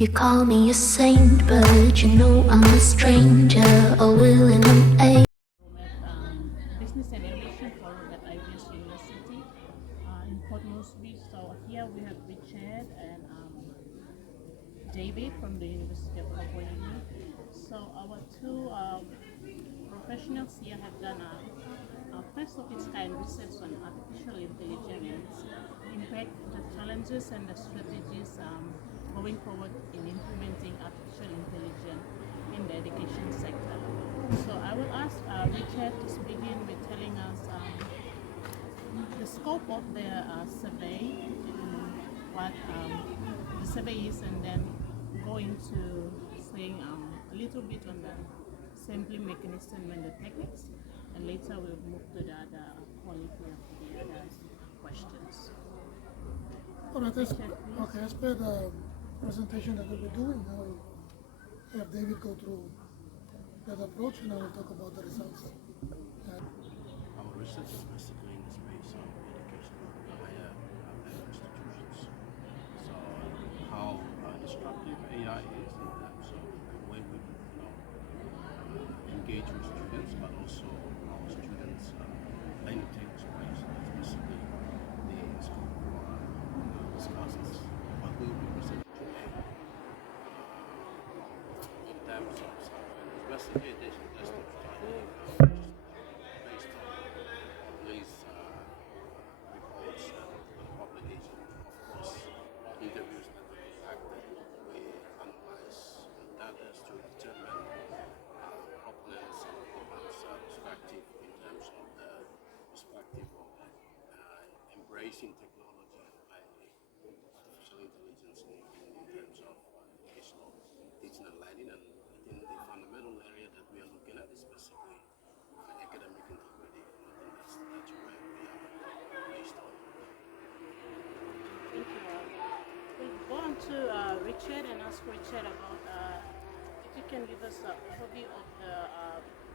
You call me a saint, but you know I'm a stranger, a willing and Business and Innovation Forum at IBS University in Port Moresby. So here we have Richard and David from the University of Papua. So our two professionals here have done a first of its kind research on artificial intelligence, impact, the challenges and the strategies going forward in implementing artificial intelligence in the education sector. So I will ask Richard to begin with telling us the scope of the survey, what the survey is, and then going to saying a little bit on the sampling mechanism and the techniques, and later we'll move to the other quality of the other questions. All right, as per the presentation that we'll be doing, I will have David go through that approach and I will talk about the results. Our research is basically in the space of education of higher institutions. So how disruptive AI is in terms of the way we engage with students, but also our students learning takes place. That's basically the scope of our discussions. What we will be presenting today in terms of investigation just to study based on these reports and publications. Of course, interviews that we conducted, we analyze data to determine proponents and opponents' perspective in terms of the perspective of embracing technology and artificial intelligence in terms of educational teaching and learning. And I think the fundamental area that we are looking at is basically academic integrity. And I think that's where we are based on. Thank you. We'll go on to Richard and ask Richard about if you can give us an overview of the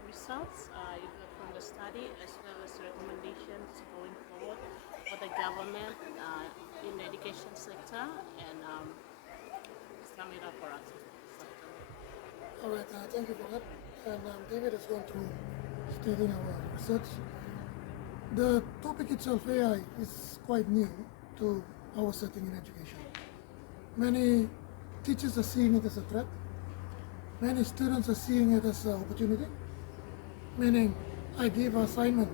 results either from the study as well as recommendations going forward for the government in the education sector, and sum it up for us. All right, thank you for that. And David is going to stating our research. The topic itself, AI, is quite new to our setting in education. Many teachers are seeing it as a threat. Many students are seeing it as an opportunity. Meaning, I give an assignment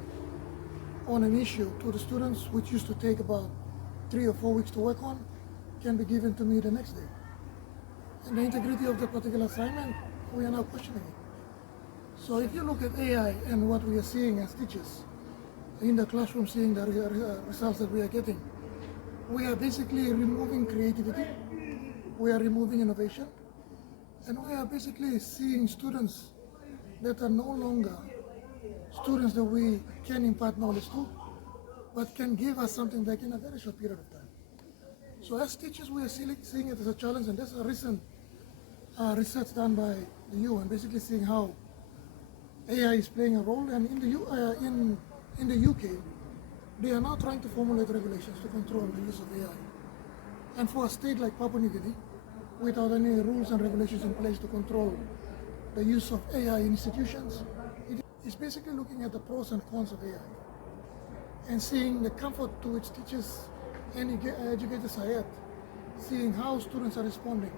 on an issue to the students which used to take about 3 or 4 weeks to work on, can be given to me the next day. And the integrity of the particular assignment, we are now questioning it. So if you look at AI and what we are seeing as teachers in the classroom, seeing the results that we are getting, we are basically removing creativity, we are removing innovation, and we are basically seeing students that are no longer students that we can impart knowledge to, but can give us something back in a very short period of time. So as teachers, we are seeing it as a challenge, and there's a recent research done by the UN, basically seeing how AI is playing a role. And in the UK, they are now trying to formulate regulations to control the use of AI. And for a state like Papua New Guinea, without any rules and regulations in place to control the use of AI in institutions, it is basically looking at the pros and cons of AI and seeing the comfort to which teachers and educators are at, seeing how students are responding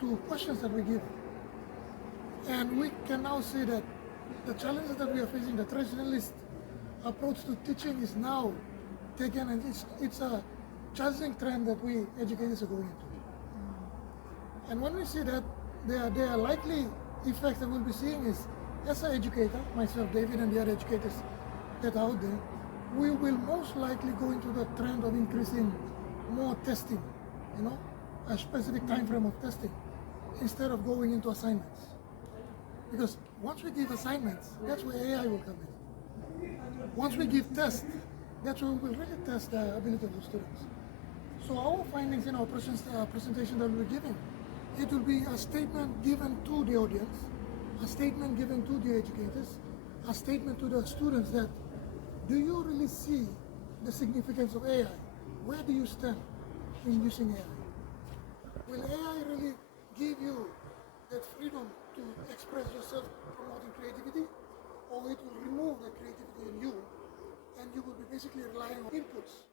to questions that we give. And we can now see that the challenges that we are facing, the traditionalist approach to teaching is now taken, and it's a challenging trend that we educators are going into. And when we see that, there are likely effects that we'll be seeing is, as an educator, myself, David, and the other educators that are out there, we will most likely go into the trend of increasing more testing, a specific time frame of testing, instead of going into assignments. Because once we give assignments, that's where AI will come in. Once we give tests, that's where we will really test the ability of the students. So our findings in our presentation that we're giving, it will be a statement given to the audience, a statement given to the educators, a statement to the students that, do you really see the significance of AI? Where do you stand in using AI? Will AI really freedom to express yourself promoting creativity, or it will remove the creativity in you, and you will be basically relying on inputs.